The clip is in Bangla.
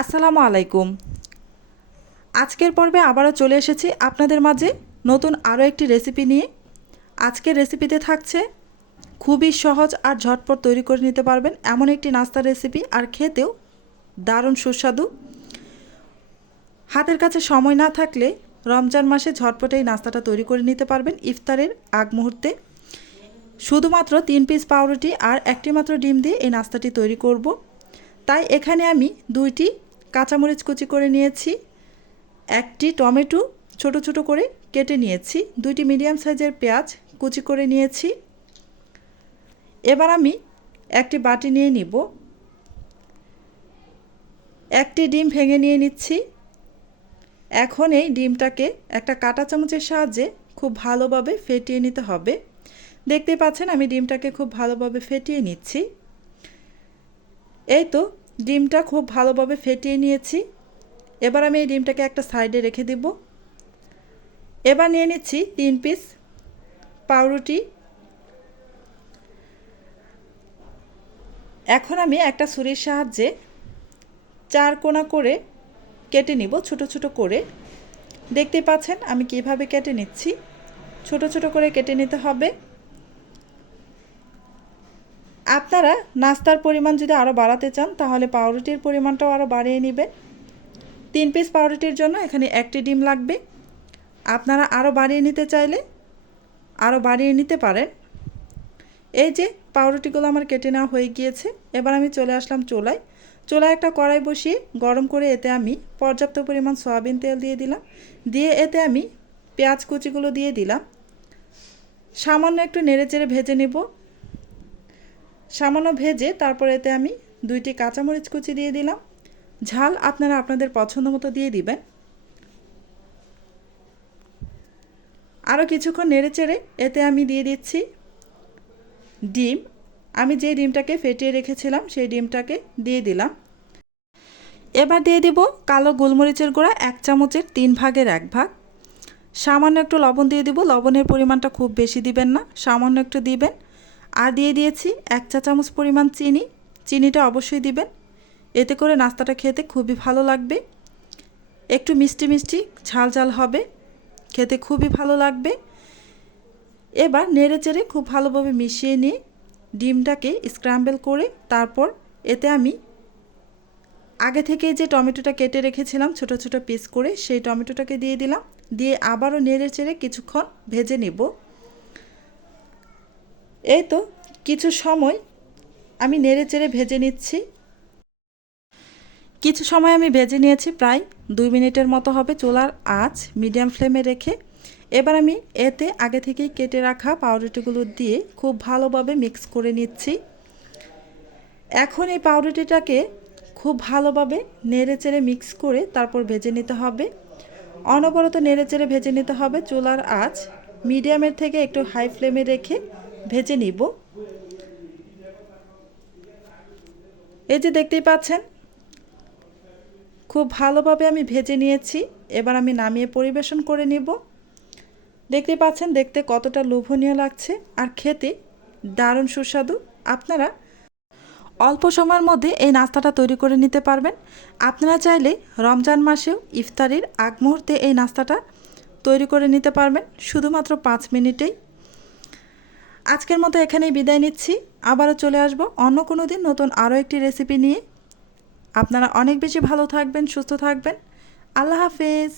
আসসালামু আলাইকুম। আজকের পর্বে আবারও চলে এসেছি আপনাদের মাঝে নতুন আরও একটি রেসিপি নিয়ে। আজকের রেসিপিতে থাকছে খুবই সহজ আর ঝটপট তৈরি করে নিতে পারবেন এমন একটি নাস্তার রেসিপি, আর খেতেও দারুণ সুস্বাদু। হাতের কাছে সময় না থাকলে রমজান মাসে ঝটপট এই নাস্তাটা তৈরি করে নিতে পারবেন ইফতারের আগ মুহূর্তে। শুধুমাত্র 3 পিস পাউরুটি আর একটি মাত্র ডিম দিয়ে এই নাস্তাটি তৈরি করব। তাই এখানে আমি 2টি কাঁচামরিচ কুচি করে নিয়েছি, একটি টমেটো ছোট ছোট করে কেটে নিয়েছি, 2টি মিডিয়াম সাইজের পেঁয়াজ কুচি করে নিয়েছি। এবার আমি একটি বাটি নিয়ে নিব, একটি ডিম ভেঙে নিয়ে নিচ্ছি। এখন এই ডিমটাকে একটা কাঁটা চামচের সাহায্যে খুব ভালোভাবে ফেটিয়ে নিতে হবে। দেখতে পাচ্ছেন আমি ডিমটাকে খুব ভালোভাবে ফেটিয়ে নিচ্ছি। এই তো ডিমটা খুব ভালোভাবে ফেটিয়ে নিয়েছি। এবার আমি এই ডিমটাকে একটা সাইডে রেখে দেব। এবার নিয়ে নিচ্ছি 3 পিস পাউরুটি। এখন আমি একটা ছুরির সাহায্যে 4 কোণা করে কেটে নিব, ছোট ছোট করে। দেখতে পাচ্ছেন আমি কিভাবে কেটে নিচ্ছি, ছোট ছোট করে কেটে নিতে হবে। আপনারা নাস্তার পরিমাণ যদি আরও বাড়াতে চান তাহলে পাউরুটির পরিমাণটাও আরও বাড়িয়ে নেবেন। 3 পিস পাউরুটির জন্য এখানে একটি ডিম লাগবে। আপনারা আরও বাড়িয়ে নিতে চাইলে আরও বাড়িয়ে নিতে পারেন। এই যে পাউরুটিগুলো আমার কেটে নেওয়া হয়ে গিয়েছে। এবার আমি চলে আসলাম চুলায়। চুলায় একটা কড়াই বসিয়ে গরম করে এতে আমি পর্যাপ্ত পরিমাণ সয়াবিন তেল দিয়ে দিলাম। দিয়ে এতে আমি পেঁয়াজ কুচিগুলো দিয়ে দিলাম। সামান্য একটু নেড়েচেড়ে ভেজে নেব। সামান্য ভেজে তারপর এতে আমি 2টি কাঁচামরিচ কুচি দিয়ে দিলাম। ঝাল আপনারা আপনাদের পছন্দ মতো দিয়ে দিবেন। আরও কিছুক্ষণ নেড়েচেড়ে এতে আমি দিয়ে দিচ্ছি ডিম। আমি যে ডিমটাকে ফেটিয়ে রেখেছিলাম সেই ডিমটাকে দিয়ে দিলাম। এবার দিয়ে দিব কালো গোলমরিচের গুঁড়া 1 চামচের 3 ভাগের 1 ভাগ। সামান্য একটু লবণ দিয়ে দিব, লবণের পরিমাণটা খুব বেশি দিবেন না, সামান্য একটু দিবেন। আর দিয়ে দিয়েছি 1 চা চামচ পরিমাণ চিনি। চিনিটা অবশ্যই দিবেন, এতে করে নাস্তাটা খেতে খুবই ভালো লাগবে। একটু মিষ্টি মিষ্টি ঝাল ঝাল হবে, খেতে খুবই ভালো লাগবে। এবার নেড়েচেড়ে খুব ভালোভাবে মিশিয়ে নিয়ে ডিমটাকে স্ক্র্যাম্বল করে তারপর এতে আমি আগে থেকেই যে টমেটোটা কেটে রেখেছিলাম ছোট ছোট পিস করে, সেই টমেটোটাকে দিয়ে দিলাম। দিয়ে আবারও নেড়েচেড়ে কিছুক্ষণ ভেজে নেব। এই তো কিছু সময় আমি নেড়েচেড়ে ভেজে নিচ্ছি। কিছু সময় আমি ভেজে নিয়েছি, প্রায় 2 মিনিটের মতো হবে চুলার আঁচ মিডিয়াম ফ্লেমে রেখে। এবার আমি এতে আগে থেকেই কেটে রাখা পাউরুটিগুলো দিয়ে খুব ভালোভাবে মিক্স করে নিচ্ছি। এখন এই পাউরুটিটাকে খুব ভালোভাবে নেড়েচেড়ে মিক্স করে তারপর ভেজে নিতে হবে। অনবরত নেড়েচেড়ে ভেজে নিতে হবে। চুলার আঁচ মিডিয়ামের থেকে একটু হাই ফ্লেমে রেখে ভেজে নিব। এই যে দেখতেই পাচ্ছেন খুব ভালোভাবে আমি ভেজে নিয়েছি। এবার আমি নামিয়ে পরিবেশন করে নিব। দেখতে পাচ্ছেন দেখতে কতটা লোভনীয় লাগছে আর খেতে দারুণ সুস্বাদু। আপনারা অল্প সময়ের মধ্যে এই নাস্তাটা তৈরি করে নিতে পারবেন। আপনারা চাইলে রমজান মাসেও ইফতারির আগ মুহূর্তে এই নাস্তাটা তৈরি করে নিতে পারবেন শুধুমাত্র 5 মিনিটেই। আজকের মতো এখানেই বিদায় নিচ্ছি। আবারও চলে আসব অন্য কোনো দিন নতুন আরও একটি রেসিপি নিয়ে। আপনারা অনেক বেশি ভালো থাকবেন, সুস্থ থাকবেন। আল্লাহ হাফেজ।